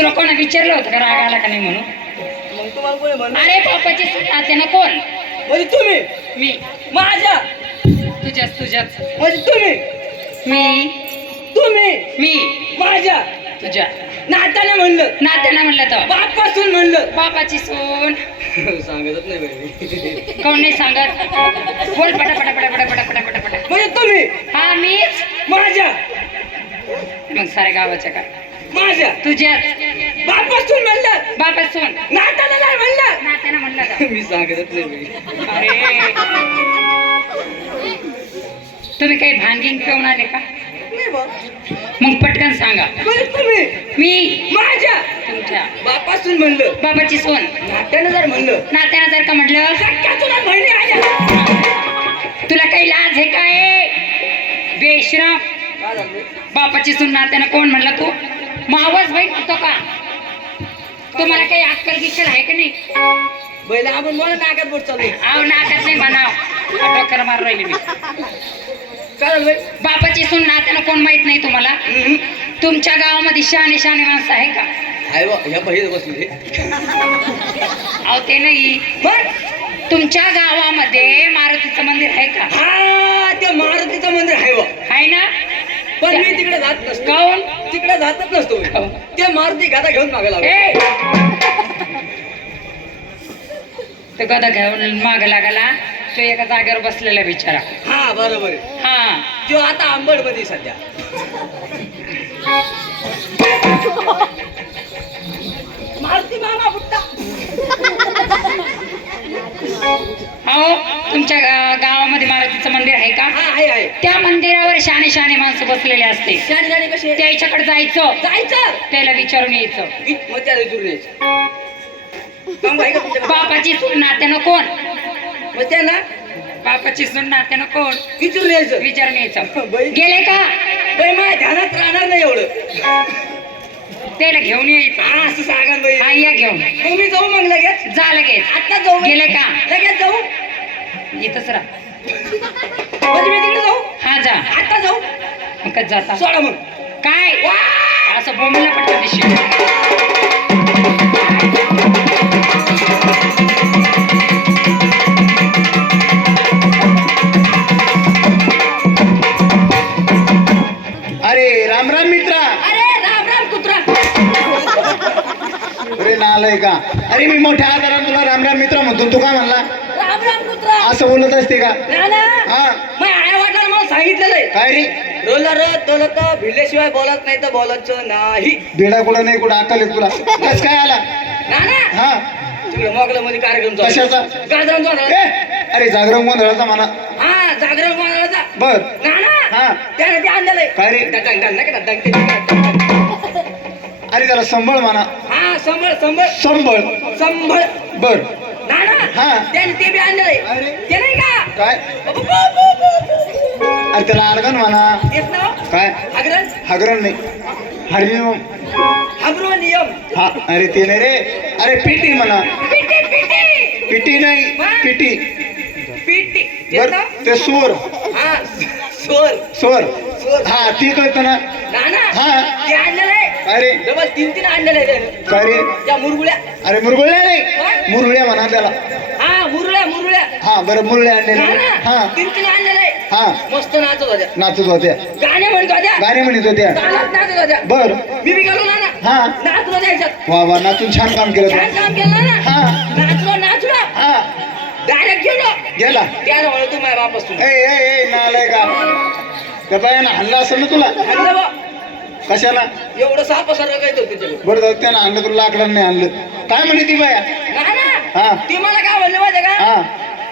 तुला कोणा विचारलं होतं का राग आला का नाही म्हणून? मग तुम्हाला कोणी म्हणलं? अरे बापाची नात्यानं कोण? म्हणजे तुम्ही मी. माझ्या तुझ्याच म्हणजे तुम्ही मी मी माझ्या तुझ्या नात्याने म्हणलं नात्यानं म्हणलं तर बापासून म्हणलं बापाची सून. सांगतच नाही बाई. कोण नाही सांगत? बोल पटा पटा पटा पटा पटा पटा पटा पटा. म्हणजे तुम्ही हा मीच. माझ्या मग साऱ्या गावाच्या का? माझ्या तुझ्याच बापासून म्हणलं बापासून नात्याने नाही म्हणलं. नात्यानं म्हणलं का? मी सांगतच नाही बाई. अरे तुम्ही काही भांगीन पिऊन आले का? नाही बा. मग पटकन सांगा. म्हणजे तुम्ही मी माझ्या तुमच्या बापासून म्हणलं बाबाची सोन. नात्याने जर म्हणलं नात्यानं जर का म्हटलं सख्यातून बहिणी आल्या. तुला काही लाज आहे काय? बेश्रम. काय झालं? बापाची सून नात्यानं कोण म्हणला तू? मावस बहीण म्हणतो का? तुम्हाला काही अक्कल गिक्कल आहे का नाही? बैल आपण मला नाकात बोट चालू आहे. आव नाकात नाही म्हणाव. डोक्याला मार राहिली मी. काय झालं बाई? बापाची सून नात्यानं कोण माहित नाही तुम्हाला? तुमच्या गावामध्ये शहाणे माणसं आहे का? आहे बा, ह्या पहिली बसले. अहो ते नाही. बर तुमच्या गावामध्ये मारुतीचं मंदिर आहे का? हा ते मारुतीचं मंदिर आहे बा. आहे ना? पण मी तिकडे जात नसतो. काऊन? तिकडे जातच नसतो मी. काऊन? ते मारुती गादा घेऊन मागे लागला. ए! तो गदा घेऊन माग लागला. तो एका जागेवर बसलेला बिचारा. हा बरोबर आहे. हा तो आता आंबड मध्ये सध्या. मारुती मामा फुटता. अहो तुमच्या गावामध्ये मारुतीचं मंदिर आहे का? हा आहे. त्या मंदिरावर शहाणे माणसं बसलेले असते. शाणी शाणी कसे त्याच्याकडे जायचं. जायचं त्याला विचारून यायचं. मग त्याला विचारून यायचं. काम आहे का तुमच्याकडे? बापाची सून नात्यानं कोण? मग त्यांना बापाची सून नात्यानं कोण? विचारून यायचं. विचारून यायचं. बाई गेले का? बाई माझ्या ध्यानात राहणार नाही एवढं. त्याला घेऊन यायचं. हा असं सांगा बाई. हा या घेऊन. मग मी जाऊ मग लगेच. जा लगेच. आता जाऊ. गेले का? लगेच जाऊ. इथंच राहा. म्हणजे मी तिकडे जाऊ. हा जा. आता जाऊ. मग कधी जाता? सोडा मग. काय असं बोंबला पटकन दिसशील. अरे राम राम मित्रा. अरे राम राम कुत्रा. अरे नालाय का? अरे मी मोठ्या आधारात तुला राम राम मित्रा म्हणतो. तू काय म्हणला? राम राम कुत्रा. असं बोलत असते का? ना ना. हा मग आया वाटलं मला सांगितलेलं आहे. काय रे? रोलर तोलत भिडल्याशिवाय बोलत नाही तर बोलायचं नाही. बेडा कुठं नाही कुठं अक्कल आहे तुला? कस काय आला? ना ना. हा तिकडे मोगला मध्ये कार्यक्रम चालू आहे. कशाचा? गाजरांचा ए, अरे जागरण गोंधळाचा म्हणा. हा जागरण कोणाचा. बर ना ना. हा त्याने ते आणलेलं आहे. काय रे? डंग डंग नका डंग डंग. अरे त्याला संभळ म्हणा. हा संभळ संभळ संभळ. संभळ. बर ना ना. हा. त्याने ते बी आणलेलं आहे. अरे ते नाही का? काय? बु, बु, बु, बु. अरे त्याला अर्गण म्हणा. येत ना. काय? हागरण हागरण नाही. हार्मोनियम. हार्मोनियम. हा अरे ते नाही रे. अरे पिटी म्हणा. पिटी पिटी पिटी नाही पिटी. पिटी. येत बर ना. ते सूर. हा स्वर स्वर. स्वर. हा ती कळतं ना. ना ना. हा ते आणलेलं आहे. काय रे? डबल तीन आणलेलं आहे त्याने. काय रे? त्या मुरगुळ्या. अरे मुरगुळ्या नाही. मुरळ्या म्हणा त्याला. हा मुरळ्या मुरळ्या. हा बरं मुरळ्या ना आणलेल्या. ना. हा तीन आणलेलं आहे. हा मस्त नाचत होत्या. नाचत होत्या. गाणे म्हणत होत्या. गाणे म्हणत होत्या. गाण्यात नाचत होत्या. बर मी बी गेलो ना ना. हा नाचलो त्याच्यात. वा वा नाचून छान काम केलं छान तू. काम केलं ना. हा नाचलो हा डायरेक्ट गेलो. गेला. त्याला म्हणतो माझ्या बापासून. ए ए ए नालाय का? त्या बायानं हल्ला असेल ना तुला. आणलं बा. कशाला? एवढं सापासारखं काय तो त्याच्याकडे. बरं जाऊ त्यानं आणलं तुला लाकडानं नाही आणलं. काय म्हणे ती बाया? ना ना. हा ती मला काय म्हणलं माहिती का? हा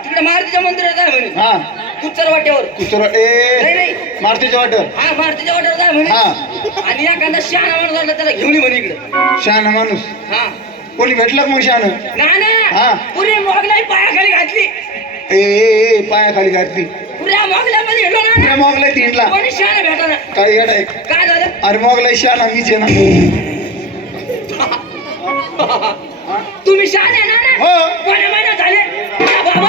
तिकडे मारुतीच्या मंदिरात जाय म्हणे. हा कुचर वाट्यावर. कुचर नाही ए नाही. मारुतीच्या वाटर. हा मारुतीच्या वाट्यावर जाय म्हणे. हा आणि एखादा शहाणा माणूस आला त्याला घेऊन ये म्हणे इकडे. शहाणा माणूस. हा कोणी भेटलं का मग शहाणं? ना ना. हा. पुरी मोगलाई पायाखाली घातली. ए ए ए पायाखाली घातली. पुऱ्या मोगल्यामध्ये गेलो ना त्या ना. मोगलाई तीनला. कोणी शहाणा भेटाना. काय येड आहे? काय झालं? अरे मोगलाई शहाणा मीच आहे ना. तुम्ही शहाणे ना ना. हो कोण्या महिना झाले बाबा.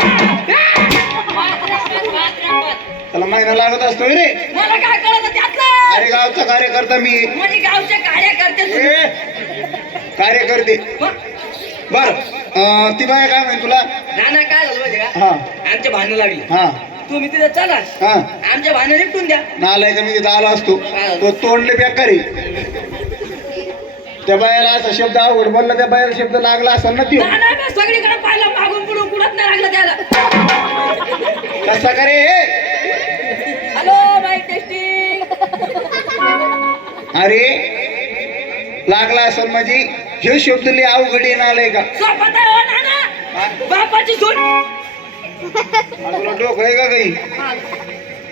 त्याला महिना लागत असतो रे. मला काय कळत त्यातलं. अरे गावचा कार्यकर्ता मी. म्हणजे गावचे कार्यकर्ते तुम्ही. ए कार्यकर्ते बर ती बाया काय म्हणे तुला नाना काय झालं माहिती का हा आमच्या भांडणं लागली हा तुम्ही तिथे चला हा आमच्या भांडणं निपटून द्या नालाय का मी तिथं आलो असतो तो तोंडले बेकारी त्या बायाला असा शब्द अवघड बोलला त्या बायाला शब्द लागला असेल ना त्यो सगळीकडे पाहिलं मागून पुढून कुणात नाही लागलं त्याला. कसा करे हॅलो बाईक टेस्टिंग. अरे लागला असेल माझी हे शब्द लय अवघड येणार का सोबत आहे हो नाना. बापाची सून. तुला डोकं आहे का काही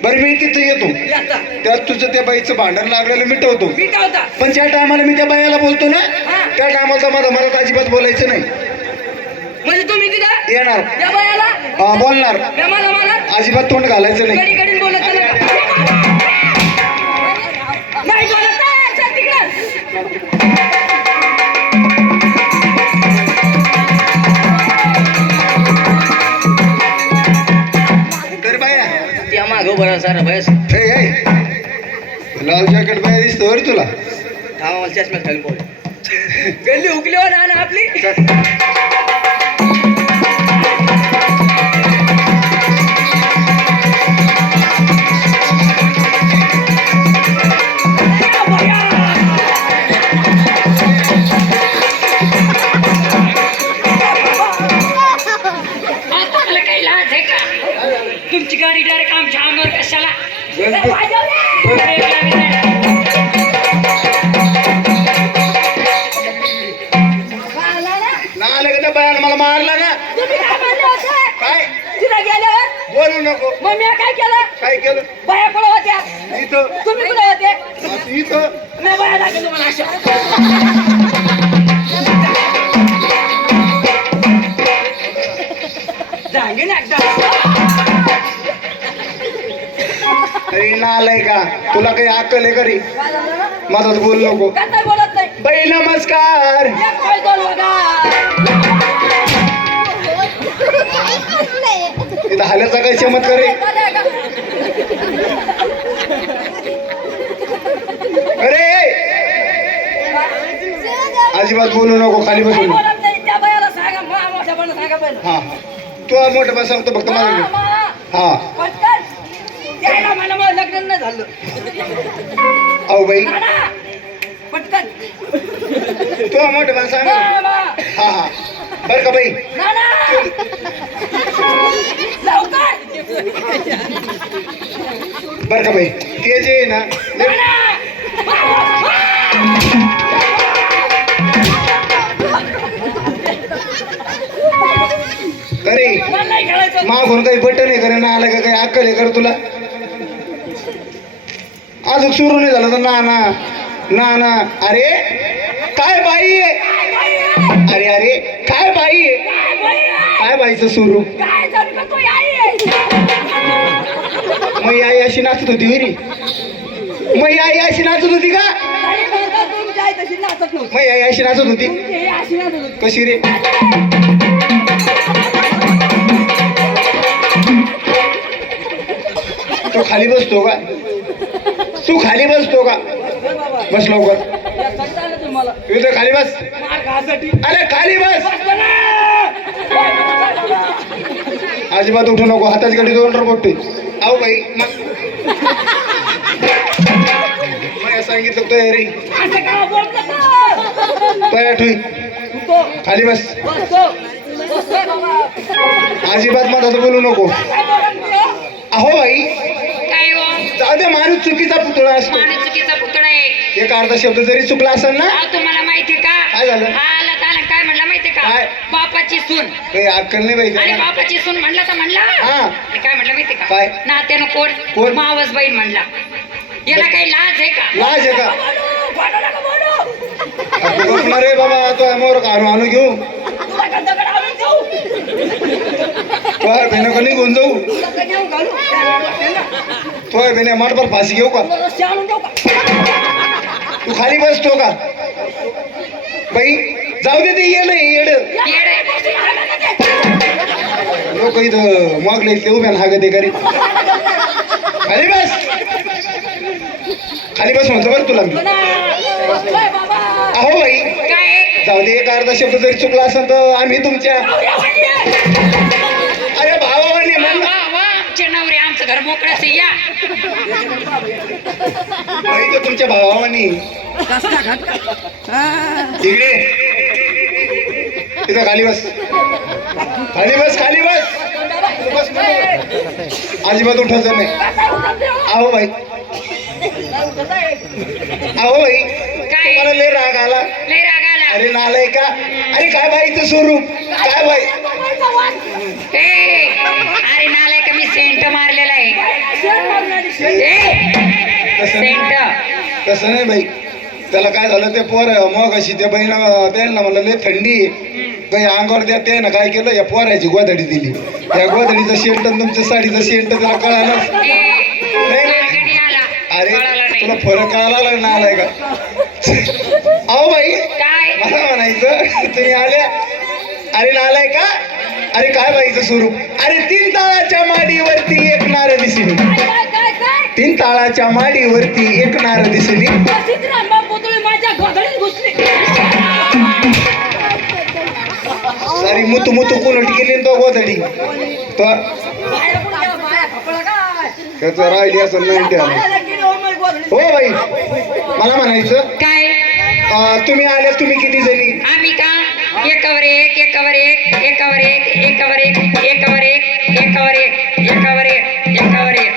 बरं मी तिथं येतो त्यात तुझं त्या बाईचं भांडण लागलेलं मिटवतो मिटवता. पण ज्या टायमाला मी त्या बायाला बोलतो ना त्या टायमाला माझा मनात अजिबात बोलायचं नाही म्हणजे तुम्ही तिथं येणार त्या बायाला बोलणार मेहमान म्हणत अजिबात तोंड घालायचं नाही कधी कधी बोलत नाही बोलत नाही. चल तिकडं. तर बाया त्या मागं बरं सारा बस ए, ए, लाल जॅकेट बाया दिसतो बरं तुला मला चष्म्यात खाली बोल गल्ली उकली हो नाना आपली आपल्याला काही लाज आहे का? तुमची गाडी डायरेक्ट आमच्या अंगावर कशाला? ना आलं का त्या बायानं मला मारला ना तुम्ही काय म्हणले होते? काय तिला गेल्यावर बोलू नको मग मी काय केलं? काय केलं बाया कुठं होत्या? इथं तुम्ही कुठे होते? इथं मी बाया दाखवतो तुम्हाला अशा. सांगेन एकदा. अरे ना आलाय का तुला काही अक्कल आहे घरी काय झालं? माझाच बोल नको काय काय बोलत नाही. बाई नमस्कार एक पाय दोन वगार. इथं हाल्याचा काही चमत्कार आहे झालंय का? अरे अजिबात बोलू नको खाली काही बसून बोलत नाही. त्या बायाला सांगा मोठ्यापणा सांगा पहिलं. हा तू मोठं बस सांगतो फक्त मला हा पटकन. द्यायला मला मग लग्न नाही झालं. अहो बाई नाना, पटकन. तू मोठं बस सांग मामा, हा हा बर का बाई नाना. लवकर. बर का बाई ते जे आहे ना नाना. अरे मला नाही खेळायचं. मागून काही बटन आहे करे ना आलं का काही अक्कल आहे कर तुला अजून सुरू नाही झालं तर ना ना ना ना अरे काय बाई आहे अरे अरे काय बाई आहे काय बाई आहे? काय बाईचं सुरू काय जन्म तू आई आहे? मग आई अशी नाचत होती होरी मग आई अशी नाचत होती का तरी म्हणतात तुमची आई तशी नाचत नव्हती. मग आई अशी नाचत होती तुमची आई अशी नाचत होती. कशी रे तू खाली बसतो का तू खाली बसतो का बस बाबा. बस लवकर या कंटाळा आला तुम्हाला. इथं खाली बस मार खासाठी. अरे खाली बस बस ना. अजिबात उठू नको हातात गडी दोन बोटे आहो बाई मग सांगितलं तो रे असं का बोलतो का? तयार ठुई उठतो. खाली बस बसतो. बसतोय बाबा. अजिबात मधात बोलू नको काय बोलत नाही हो? अहो बाई काय हो? जाऊ दे माणूस चुकीचा पुतळा असतो माणूस चुकीचा पुतळा आहे. एक अर्धा शब्द जरी चुकला असेल ना अहो, तुम्हाला माहितीये का? काय झालं? आला ताला काय म्हणला माहितीये का? काय? बापाची सून. काही अक्कल नाही बाई आणि का बापाची सून म्हणला तर म्हणला. हा. आणि काय म्हणलं माहितीये का? काय? नात्यानं कोण? कोण? मावस बहीण म्हणला. याला काही लाज आहे का? लाज आहे का? बोलू, बोलू नका बोलू. बसणार रे बाबा तो मोर आणू आणू घेऊ तुला का दगड आणून देऊ? तो बेने का निघून जाऊ तुला का नेऊन घालू? तो बेने माटपर फाशी घेऊ का तुला रस्ते आणून देऊ का? तू खाली बसतो का बाई जाऊ दे ते येड येड येडं आहे, बसून आला का ते? लोक इथं मागले इथले उभ्या हागत आहे घरी खाली बस खाली बस म्हणतो बरं तुला मी बसतोय बाबा. अहो बाई काय आहे? जाऊ दे, एक अर्धा शब्द जरी चुकला असेल तर आम्ही तुमच्या अरे भावाने वा म्हण ना. वा वा आमचे नवरे आमचं घर मोकळं आहे, या नाही तर तुमच्या भावाने इकडे तिथं खाली बस, खाली बस, खाली बस, बस अजिबात उठायचं नाही. आहो भाई, आहो भाई, तुम्हाला लय राग आला. लय राग आला. अरे नालाय का, अरे काय बाईचं स्वरूप, काय बाई. ए, अरे नालाय का, मी सेंट मारलेला आहे. सेंट तसं नाही बाई, त्याला काय झालं ते पोर मग अशी त्या बहिणा त्यांना म्हणलं लय थंडी काही अंगावर द्या, ते ना काय केलं या पोराची गोधडी दिली. त्या गोधडीचं शेंट आणि तुमच्या साडीचं शेंट त्याला कळालं नाही. अरे तुला फरक कळाला ना आलाय का. अहो बाई, काय मला म्हणायचं तुम्ही आल्या, अरे नालाय का, अरे काय बाईचं स्वरूप. अरे 3 ताळाच्या माडीवरती एक नार दिसली, 3 ताळाच्या माडीवरती एक नार दिसली. सारी मुतू मुतू कोणट गेली तो गोधडी तो त्याचं राहिली असं नाही. हो बाई, मला म्हणायचं काय तुम्ही आल्या, तुम्ही किती जणी. आम्ही का एकावर एक, एकावर एक, एकावर एक, एकावर एक, एकावर एक, एकावर एक, एकावर एक, एकावर एक,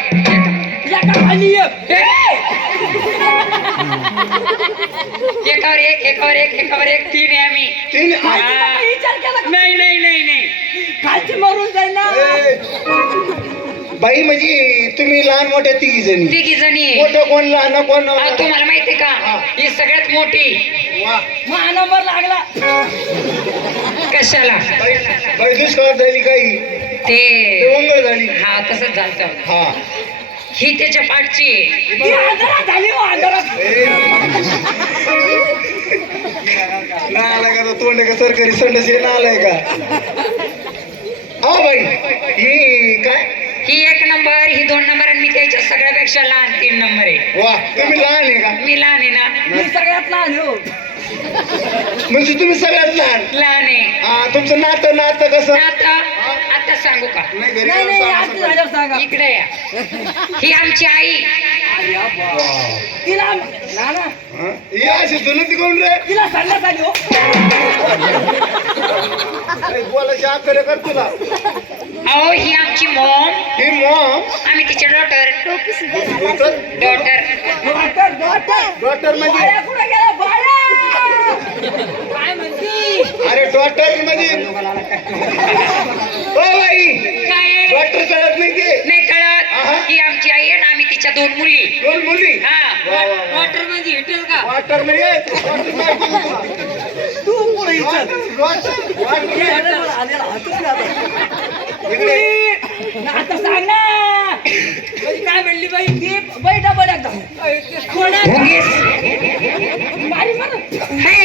एकावर एक, एकावर एक, एकावर एक, 3 आहे आम्ही. 3 नाही नाही नाही नाही बाई म्हणजे तुम्ही लहान मोठ्या 3 जणी. तिघी जणी आहे. मोठं कोण लहान कोण. अहो, तुम्हाला माहितीये का ही सगळ्यात मोठी. नंबर लागला. कशाला बाई दुष्काळ झाली काही ते मंगळ झाली. हा तसंच झालं. हा ही त्याच्या पाठची आहे. ना आलाय का तो तोंड का सरकारी संडस ना आलाय का. अहो बाई ही काय, ही 1 नंबर, ही 2 नंबर आणि मी त्याच्या सगळ्यापेक्षा लहान 3 नंबर आहे. वा तुम्ही लहान आहे का. मी लहान आहे ना. मी सगळ्यात लहान हो. म्हणजे तुम्ही सगळ्यात लहान. लहान आहे. तुमचं नातं नातं कसं. आता सांगू का, नाही घरी नाही येऊन नाही सांगा. आज झाल्यावर सांगा. इकडे या. ही आमची आई. तिला नाना हा? ही अशी जुनती कोण रे. तिला सांगण्यात आली हो. काही बोलायची आखरे कर तुला. अहो ही आमची मॉम. ही मॉम. आम्ही तिचे daughter. Doctor doctor doctor doctor म्हणजे बाया कुठे गेला बाया. काय म्हणती. अरे डॉक्टर म्हणजे ओ बाई काय डॉक्टर कळत नाही ते. नाही कळत. आहा. ही आमची आई आहे आणि आम्ही तिच्या 2 मुली. 2 मुली. हा वा, वा, वा. डॉक्टर म्हणजे हिटेल का. डॉक्टर नाही आहे. डॉक्टर नाही आहे. तू पुढे इच्छा आता सांग ना. काय म्हणली बाई ती बाई डबल एकदम भोगीस. मारी मार. हे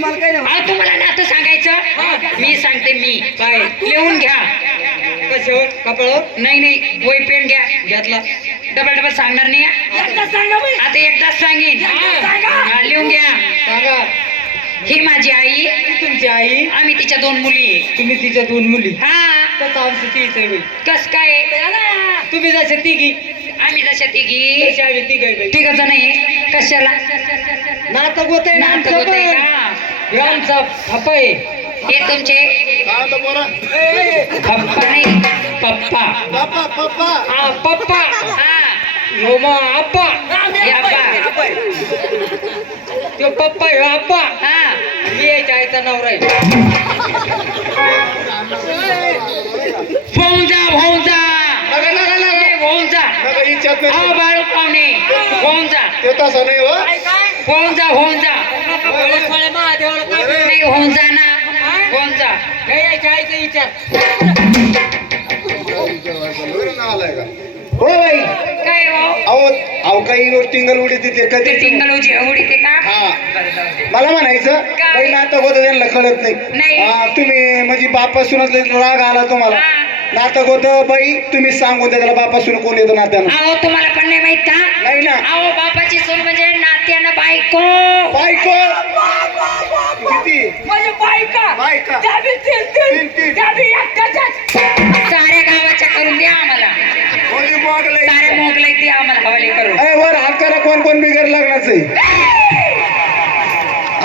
मला काय नाही. अहो तुम्हाला नातं सांगायचं. मी सांगते मी काय लिहून घ्या. कशावर कपाळावर नाही नाही वही पेन घ्या. घेतला. डबल डबल सांगणार नाही हा. एकदा सांगा बाई. आता एकदाच सांगेन. हा, लिहून घ्या. सांगा. ही माझी आई. तुमची आई. आम्ही तिच्या 2 मुली. तुम्ही तिच्या 2 मुली. हा तसं आमची तीच आहे बाई. कस काय. तुम्ही जसे तिघी आम्ही जशा तिघी तशी आम्ही तिघ आहे बाई. 3 जण आहे. कशाला नातं गोत आहे ना नातं आमचं होत आहे पण. का. हे आमचा फप्पा आहे. हे तुमचे काय होतं पोरा. पप्पा नाही पप्पा. पप्पा पप्पा. हा पप्पा. हा हो मग आप्पा. हे आप्पा. तो पप्पा ह्यो आप्पा. हा मी यायच्या आईचा नवरा आहे. भाऊजा भाऊजा नका नका नका भाऊजा. नका इच्छात अहो नाही. बाळू पाहुणे भाऊजा. ते तसं नाही हो. भाऊजा भाऊजा. महादेवाला काय नाही भाऊजा ना भाऊजा. यायच्या आईचा विचार. आलाय का. हो बाई काय हो अहो अहो काही टिंगल उडी तिथे ते कधी. टिंगल उडीते का. हा मला म्हणायचं काय? काही नातं होतं त्यांना कळत नाही. नाही. तुम्ही म्हणजे बापासूनच लय राग आला तुम्हाला. हा नाटक होतं बाई तुम्ही सांगून द्या त्याला बापासून कोण येतं नात्यानं अहो तुम्हाला पण नाही माहित का नाही ना अहो बापाची सून म्हणजे नात्यानं बायको बायको किती म्हणजे बायका बायका. त्या बी तीन तीन. तीन त्या बी एकट्याच्याच. साऱ्या गावाच्या करून द्या आम्हाला कोणी मोगलंय? सारे मोगलाई द्या आम्हाला हवाले करून अरे वर हात करा कोण कोण बिगर लग्नाचं आहे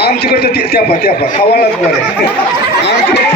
आमच्याकडे त्या खवाळाच बरं आहे आमच्याकडे